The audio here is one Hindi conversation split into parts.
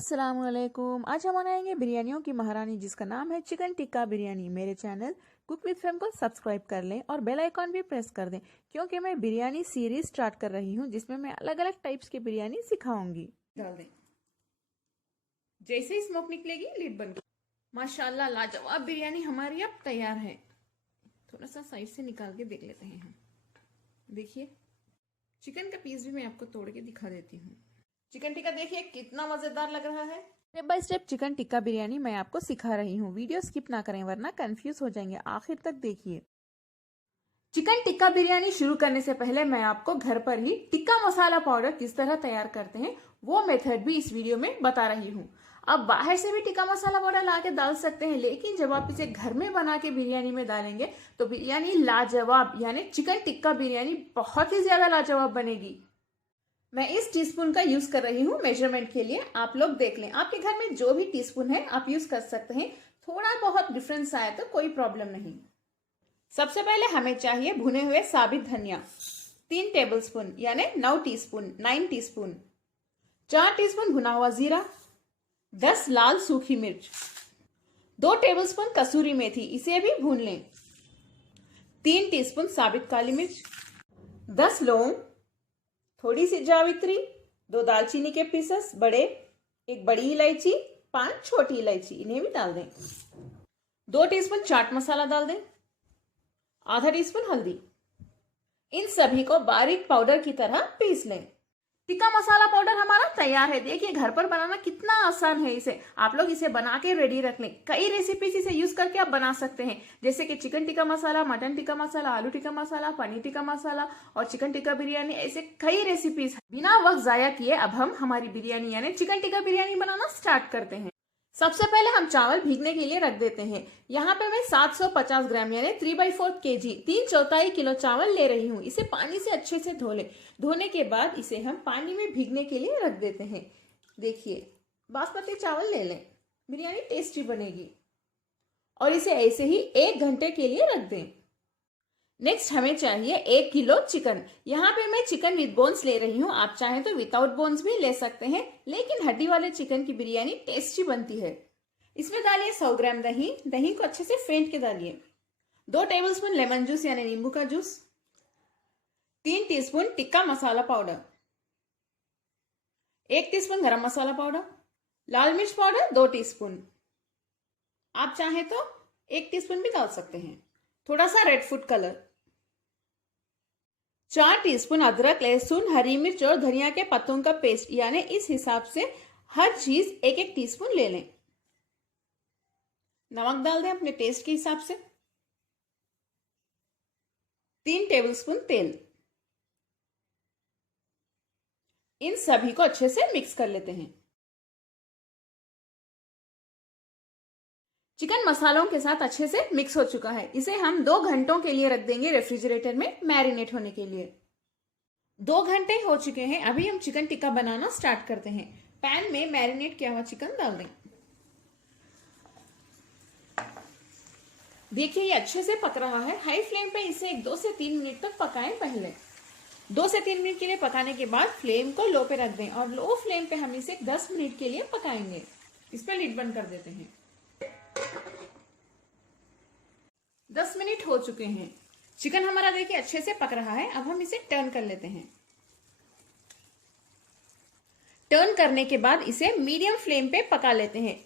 अस्सलामुअलैकुम। आज हम बनाएंगे बिरयानियों की महारानी जिसका नाम है चिकन टिक्का बिरयानी। मेरे चैनल कुक विद फेम को सब्सक्राइब कर लें और बेल आइकॉन भी प्रेस कर दें क्योंकि मैं बिरयानी सीरीज स्टार्ट कर रही हूं जिसमें मैं अलग अलग टाइप्स की बिरयानी सिखाऊंगी। डाल दें, जैसे ही स्मोक निकलेगी लिड बंद। माशाल्लाह लाजवाब बिरयानी हमारी अब तैयार है। थोड़ा सा साइड से निकाल के देख लेते हैं हम। देखिए चिकन का पीस भी मैं आपको तोड़ के दिखा देती हूँ। चिकन टिक्का देखिए कितना मजेदार लग रहा है। Step by step chicken tikka biryani मैं आपको सिखा रही हूँ। वीडियो स्किप ना करें वरना कंफ्यूज हो जाएंगे, आखिर तक देखिए। चिकन टिक्का बिरयानी शुरू करने से पहले मैं आपको घर पर ही टिक्का मसाला पाउडर किस तरह तैयार करते हैं वो मेथड भी इस वीडियो में बता रही हूँ। आप बाहर से भी टिक्का मसाला पाउडर ला के डाल सकते हैं, लेकिन जब आप इसे घर में बना के बिरयानी में डालेंगे तो बिरयानी लाजवाब यानी चिकन टिक्का बिरयानी बहुत ही ज्यादा लाजवाब बनेगी। मैं इस टीस्पून का यूज कर रही हूँ मेजरमेंट के लिए। आप लोग देख लें, आपके घर में जो भी टीस्पून है आप यूज कर सकते हैं। थोड़ा बहुत डिफरेंस आए तो कोई प्रॉब्लम नहीं। सबसे पहले हमें चाहिए भुने हुए साबित धनिया 3 टेबलस्पून यानी 9 टीस्पून, 4 टीस्पून भुना हुआ जीरा, 10 लाल सूखी मिर्च, 2 टेबलस्पून कसूरी मेथी, इसे भी भून लें, 3 टीस्पून साबित काली मिर्च, 10 लौंग, थोड़ी सी जावित्री, 2 दालचीनी के पीसेस बड़े, 1 बड़ी इलायची, 5 छोटी इलायची, इन्हें भी डाल दें। 2 टीस्पून चाट मसाला डाल दें, आधा टीस्पून हल्दी। इन सभी को बारीक पाउडर की तरह पीस लें। टिक्का मसाला पाउडर हमारा तैयार है। देखिए घर पर बनाना कितना आसान है। इसे आप लोग इसे बना के रेडी रख लें। कई रेसिपीज इसे यूज करके आप बना सकते हैं, जैसे कि चिकन टिक्का मसाला, मटन टिक्का मसाला, आलू टिक्का मसाला, पनीर टिक्का मसाला और चिकन टिक्का बिरयानी। ऐसे कई रेसिपीज। बिना वक्त जाया किए अब हम हमारी बिरयानी यानी चिकन टिक्का बिरयानी बनाना स्टार्ट करते हैं। सबसे पहले हम चावल भीगने के लिए रख देते हैं। यहाँ पे मैं 750 ग्राम यानी 3/4 kg 3/4 किलो चावल ले रही हूँ। इसे पानी से अच्छे से धो लें। धोने के बाद इसे हम पानी में भीगने के लिए रख देते हैं। देखिए बासमती चावल ले लें, बिरयानी टेस्टी बनेगी। और इसे ऐसे ही 1 घंटे के लिए रख दें। नेक्स्ट हमें चाहिए 1 किलो चिकन। यहाँ पे मैं चिकन विद बोन्स ले रही हूँ। आप चाहें तो विदाउट बोन्स भी ले सकते हैं, लेकिन हड्डी वाले चिकन की बिरयानी टेस्टी बनती है। इसमें डालिए 100 ग्राम दही। दही को अच्छे से फेंट के डालिए। 2 टेबलस्पून लेमन जूस यानी नींबू का juice, 3 teaspoon tikka masala powder, 1 teaspoon गरम मसाला पाउडर, लाल मिर्च पाउडर 2 टीस्पून। आप चाहें तो 1 टीस्पून भी डाल सकते हैं। थोड़ा सा रेड फूड कलर, 4 टीस्पून अदरक, लहसुन, हरी मिर्च और धनिया के पत्तों का पेस्ट, यानी इस हिसाब से हर चीज 1-1 टीस्पून ले लें। नमक डाल दें अपने टेस्ट के हिसाब से। 3 टेबलस्पून तेल। इन सभी को अच्छे से मिक्स कर लेते हैं। चिकन मसालों के साथ अच्छे से मिक्स हो चुका है। इसे हम 2 घंटों के लिए रख देंगे रेफ्रिजरेटर में मैरिनेट होने के लिए। 2 घंटे हो चुके हैं। अभी हम चिकन टिक्का बनाना स्टार्ट करते हैं। पैन में मैरिनेट किया हुआ चिकन डाल दें। देखिए ये अच्छे से पक रहा है। हाई फ्लेम पे इसे 2 से 3 मिनट तक पकाएं। पहले 2 से 3 मिनट के लिए पकाने के बाद फ्लेम को लो पे रख दें और लो फ्लेम पे हम इसे 10 मिनट के लिए पकाएंगे। इस पर लिड बंद कर देते हैं। 10 मिनट हो चुके हैं। चिकन हमारा देखिए अच्छे से पक रहा है। अब हम इसे टर्न कर लेते हैं। टर्न करने के बाद इसे मीडियम फ्लेम पे पका लेते हैं।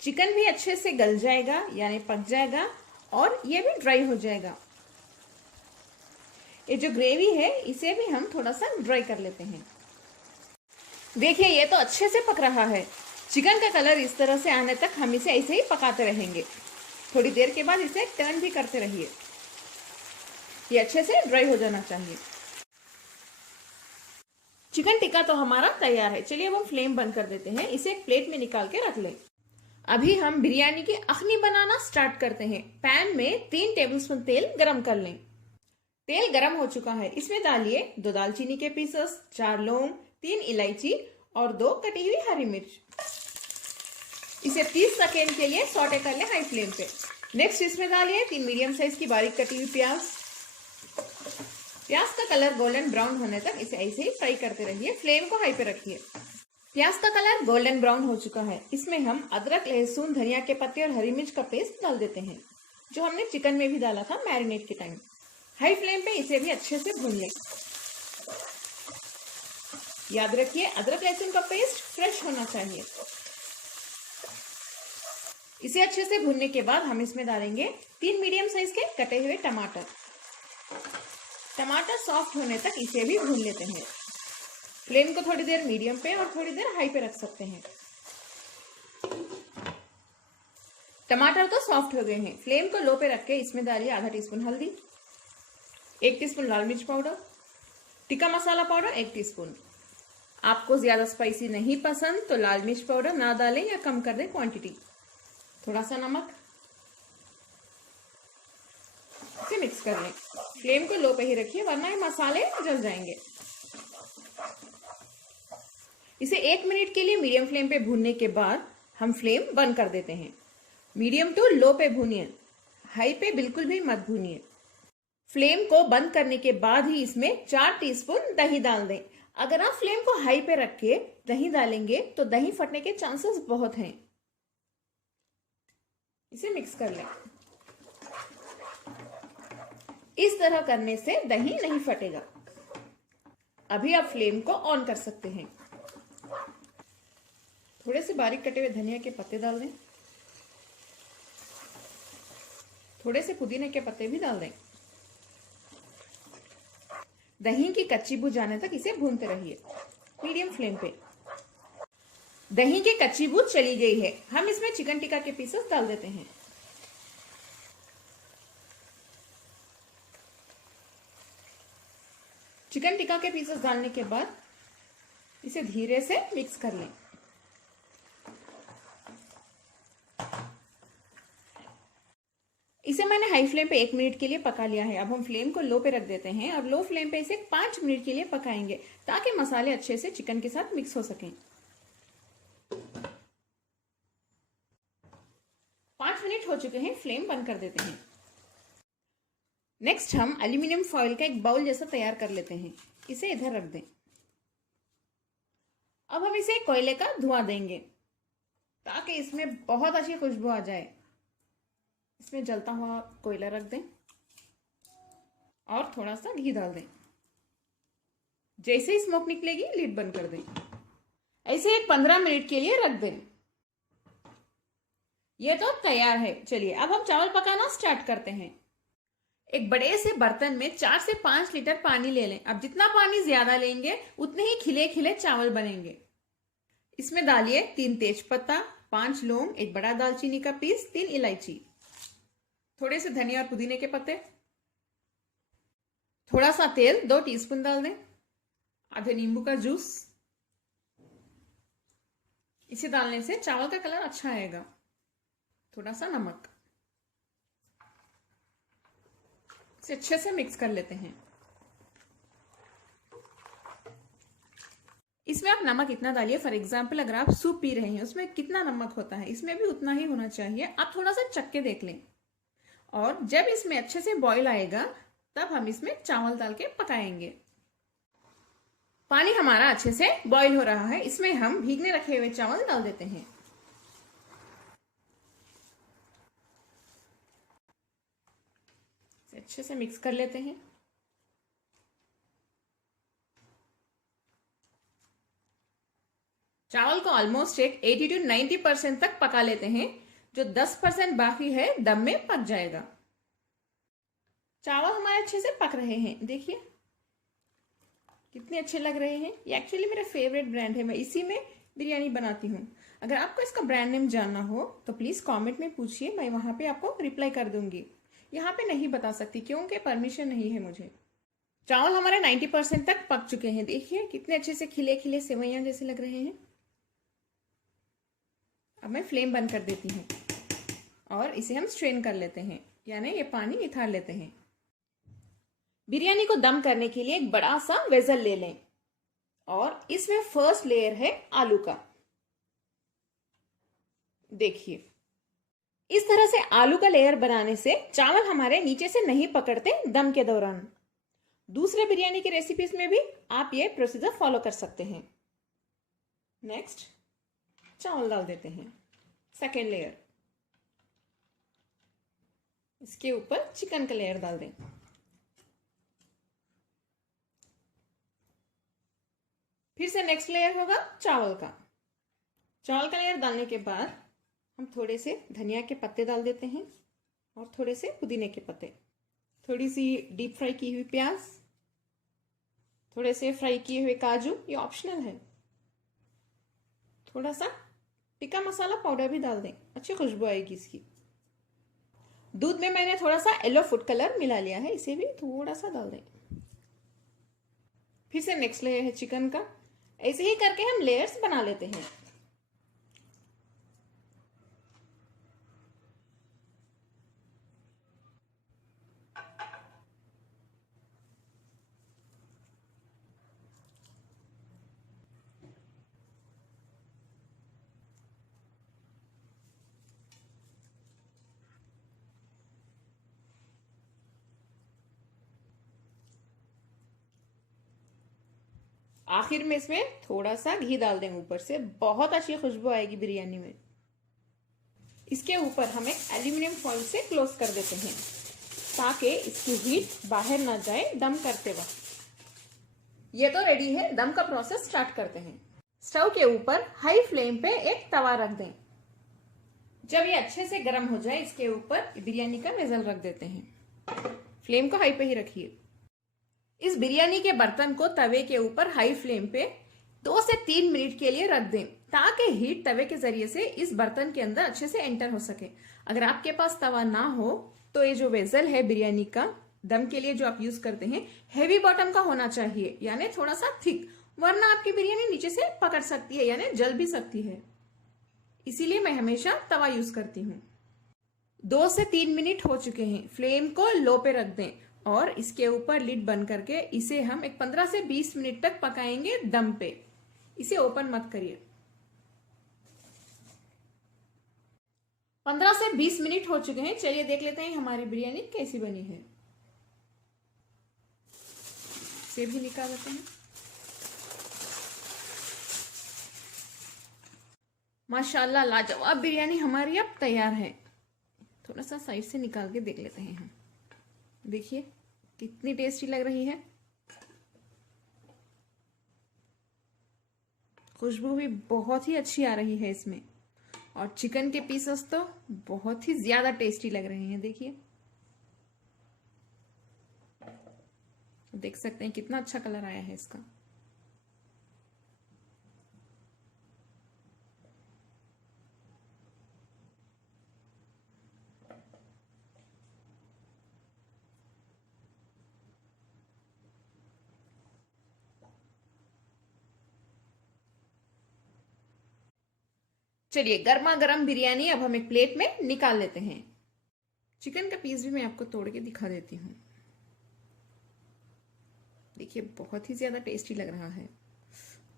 चिकन भी अच्छे से गल जाएगा यानी पक जाएगा और ये भी ड्राई हो जाएगा। ये जो ग्रेवी है इसे भी हम थोड़ा सा ड्राई कर लेते हैं। देखिए ये तो अच्छे से पक रहा है। चिकन का कलर इस तरह से आने तक हम इसे ऐसे ही पकाते रहेंगे। थोड़ी देर के बाद इसे टर्न भी करते रहिए। ये अच्छे से ड्राई हो जाना चाहिए। चिकन टिक्का तो हमारा तैयार है। चलिए अब हम फ्लेम बंद कर देते हैं। इसे एक प्लेट में निकाल के रख लें। अभी हम बिरयानी की अखनी बनाना स्टार्ट करते हैं। पैन में 3 टेबलस्पून तेल गरम कर लें। तेल गरम हो चुका है। इसमें डालिए 2 दालचीनी के पीसेस, 4 लौंग, 3 इलायची और 2 कटी हुई हरी मिर्च। इसे 30 सेकेंड के लिए सौटे कर लें हाई फ्लेम पे। नेक्स्ट इसमें डालिए 3 मीडियम साइज की बारीक कटी हुई प्याज। प्याज का कलर गोल्डन ब्राउन होने तक इसे ऐसे ही फ्राई करते रहिए। फ्लेम को हाई पे रखिए। प्याज का कलर गोल्डन ब्राउन हो चुका है। इसमें हम अदरक, लहसुन, धनिया के पत्ते और हरी मिर्च का पेस्ट डाल देते हैं, जो हमने चिकन में भी डाला था मैरिनेट के टाइम। हाई फ्लेम पे इसे भी अच्छे से भून लें। याद रखिए, अदरक लहसुन का पेस्ट फ्रेश होना चाहिए। इसे अच्छे से भूनने के बाद हम इसमें डालेंगे 3 मीडियम साइज के कटे हुए टमाटर। टमाटर सॉफ्ट होने तक इसे भी भून लेते हैं। फ्लेम को थोड़ी देर मीडियम पे और थोड़ी देर हाई पे रख सकते हैं। टमाटर तो सॉफ्ट हो गए हैं। फ्लेम को लो पे रख के इसमें डालिए आधा टीस्पून हल्दी, 1 टीस्पून लाल मिर्च powder, tikka masala powder 1 teaspoon. आपको ज्यादा स्पाइसी नहीं पसंद तो लाल मिर्च पाउडर ना डालें या कम कर दें क्वांटिटी। थोड़ा सा नमक, इसे मिक्स कर लें। फ्लेम को लो पे ही रखिए वरना ये मसाले जल जाएंगे। इसे 1 मिनट के लिए मीडियम फ्लेम पे भूनने के बाद हम फ्लेम बंद कर देते हैं। मीडियम टू लो पे भूनिए, हाई पे बिल्कुल भी मत भूनिए। फ्लेम को बंद करने के बाद ही इसमें 4 टीस्पून दही डाल दें। अगर आप फ्लेम को हाई पे रख के दही डालेंगे तो दही फटने के चांसेस बहुत हैं। इसे मिक्स कर लें। इस तरह करने से दही नहीं फटेगा। अभी आप फ्लेम को ऑन कर सकते हैं। थोड़े से बारीक कटे हुए धनिया के पत्ते डाल दें, थोड़े से पुदीने के पत्ते भी डाल दें। दही की कच्ची बू जाने तक इसे भूनते रहिए मीडियम फ्लेम पे। दही की कच्ची बू चली गई है। हम इसमें चिकन टिक्का के पीसेस डाल देते हैं। चिकन टिक्का के पीसेस डालने के बाद इसे धीरे से मिक्स कर लें। इसे मैंने हाई फ्लेम पे 1 मिनट के लिए पका लिया है। अब हम फ्लेम को लो पे रख देते हैं और लो फ्लेम पे इसे 5 मिनट के लिए पकाएंगे ताकि मसाले अच्छे से चिकन के साथ मिक्स हो सकें। 5 मिनट हो चुके हैं, फ्लेम बंद कर देते हैं। नेक्स्ट हम एल्यूमिनियम फॉइल का एक बाउल जैसा तैयार कर लेते हैं। इसे इधर रख दें। अब हम इसे कोयले का धुआं देंगे ताकि इसमें बहुत अच्छी खुशबू आ जाए। इसमें जलता हुआ कोयला रख दें और थोड़ा सा घी डाल दें। जैसे ही स्मोक निकलेगी लिड बंद कर दें। ऐसे 15 मिनट के लिए रख दें। ये तो तैयार है। चलिए अब हम चावल पकाना स्टार्ट करते हैं। एक बड़े से बर्तन में 4 से 5 लीटर पानी ले लें। अब जितना पानी ज्यादा लेंगे उतने ही खिले खिले चावल बनेंगे। इसमें डालिए 3 तेज पत्ता, 5 लौंग, 1 बड़ा दालचीनी का पीस, 3 इलायची, थोड़े से धनिया और पुदीने के पत्ते, थोड़ा सा तेल 2 टीस्पून डाल दें, आधे नींबू का जूस। इसे डालने से चावल का कलर अच्छा आएगा। थोड़ा सा नमक। इसे अच्छे से मिक्स कर लेते हैं। इसमें आप नमक इतना डालिए, फॉर एग्जाम्पल अगर आप सूप पी रहे हैं उसमें कितना नमक होता है, इसमें भी उतना ही होना चाहिए। आप थोड़ा सा चख के देख लें और जब इसमें अच्छे से बॉईल आएगा तब हम इसमें चावल डाल के पकाएंगे। पानी हमारा अच्छे से बॉईल हो रहा है। इसमें हम भीगने रखे हुए चावल डाल देते हैं। अच्छे से मिक्स कर लेते हैं। चावल को ऑलमोस्ट एक 80 to 90% तक पका लेते हैं। जो 10% बाकी है दम में पक जाएगा। चावल हमारे अच्छे से पक रहे हैं। देखिए कितने अच्छे लग रहे हैं। ये एक्चुअली मेरा फेवरेट ब्रांड है। मैं इसी में बिरयानी बनाती हूँ। अगर आपको इसका ब्रांड नेम जानना हो तो प्लीज कमेंट में पूछिए, मैं वहां पे आपको रिप्लाई कर दूंगी। यहाँ पे नहीं बता सकती क्योंकि परमिशन नहीं है मुझे। चावल हमारे 90% तक पक चुके हैं। देखिए कितने अच्छे से खिले खिले सेवैयां जैसे लग रहे हैं। अब मैं फ्लेम बंद कर देती हूँ और इसे हम स्ट्रेन कर लेते हैं, यानी ये पानी निथार लेते हैं। बिरयानी को दम करने के लिए एक बड़ा सा वेसल ले लें और इसमें फर्स्ट लेयर है आलू का। देखिए इस तरह से आलू का लेयर बनाने से चावल हमारे नीचे से नहीं पकड़ते दम के दौरान। दूसरे बिरयानी की रेसिपीज में भी आप ये प्रोसीजर फॉलो कर सकते हैं। नेक्स्ट चावल डाल देते हैं, सेकेंड लेयर। इसके ऊपर चिकन का लेयर डाल दें। फिर से नेक्स्ट लेयर होगा चावल का। चावल का लेयर डालने के बाद हम थोड़े से धनिया के पत्ते डाल देते हैं और थोड़े से पुदीने के पत्ते, थोड़ी सी डीप फ्राई की हुई प्याज, थोड़े से फ्राई किए हुए काजू, ये ऑप्शनल है। थोड़ा सा टिक्का मसाला पाउडर भी डाल दें, अच्छी खुशबू आएगी इसकी। दूध में मैंने थोड़ा सा येलो फूड कलर मिला लिया है, इसे भी थोड़ा सा डाल दें। फिर से नेक्स्ट लेयर है चिकन का। ऐसे ही करके हम लेयर्स बना लेते हैं। आखिर में इसमें थोड़ा सा घी डाल दें ऊपर से, बहुत अच्छी खुशबू आएगी बिरयानी में। इसके ऊपर हम एक एल्यूमिनियम फॉइल से क्लोज कर देते हैं ताकि इसकी हीट बाहर ना जाए दम करते वक्त। ये तो रेडी है, दम का प्रोसेस स्टार्ट करते हैं। स्टोव के ऊपर हाई फ्लेम पे एक तवा रख दें। जब ये अच्छे से गर्म हो जाए, इसके ऊपर बिरयानी का वेसल रख देते हैं। फ्लेम को हाई पे ही रखिए। इस बिरयानी के बर्तन को तवे के ऊपर हाई फ्लेम पे 2 से 3 मिनट के लिए रख दें ताकि हीट तवे के जरिए से इस बर्तन के अंदर अच्छे से एंटर हो सके। अगर आपके पास तवा ना हो तो ये जो वेसल है बिरयानी का दम के लिए जो आप यूज करते हैं, हेवी बॉटम का होना चाहिए, यानी थोड़ा सा थिक, वरना आपकी बिरयानी नीचे से पकड़ सकती है, यानी जल भी सकती है। इसीलिए मैं हमेशा तवा यूज करती हूँ। 2 से 3 मिनट हो चुके हैं। फ्लेम को लो पे रख दें और इसके ऊपर लिड बंद करके इसे हम एक 15 से 20 मिनट तक पकाएंगे दम पे। इसे ओपन मत करिए। 15 से 20 मिनट हो चुके हैं। चलिए देख लेते हैं हमारी बिरयानी कैसी बनी है। इसे भी निकाल लेते हैं। माशाल्लाह लाजवाब बिरयानी हमारी अब तैयार है। थोड़ा सा साइड से निकाल के देख लेते हैं हम। देखिए कितनी टेस्टी लग रही है। खुशबू भी बहुत ही अच्छी आ रही है इसमें, और चिकन के पीसेस तो बहुत ही ज्यादा टेस्टी लग रहे हैं। देखिए, देख सकते हैं कितना अच्छा कलर आया है इसका। चलिए गर्मा गर्म बिरयानी अब हम एक प्लेट में निकाल लेते हैं। चिकन का पीस भी मैं आपको तोड़ के दिखा देती हूँ। देखिए बहुत ही ज्यादा टेस्टी लग रहा है,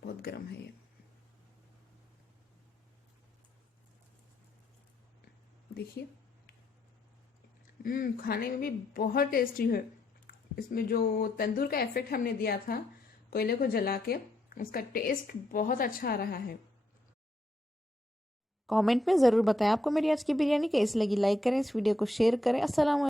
बहुत गर्म है ये। देखिए खाने में भी बहुत टेस्टी है। इसमें जो तंदूर का इफेक्ट हमने दिया था कोयले को जला के, उसका टेस्ट बहुत अच्छा आ रहा है। कमेंट में ज़रूर बताएं आपको मेरी आज की बिरयानी कैसी लगी। लाइक करें, इस वीडियो को शेयर करें। अस्सलाम वालेकुम।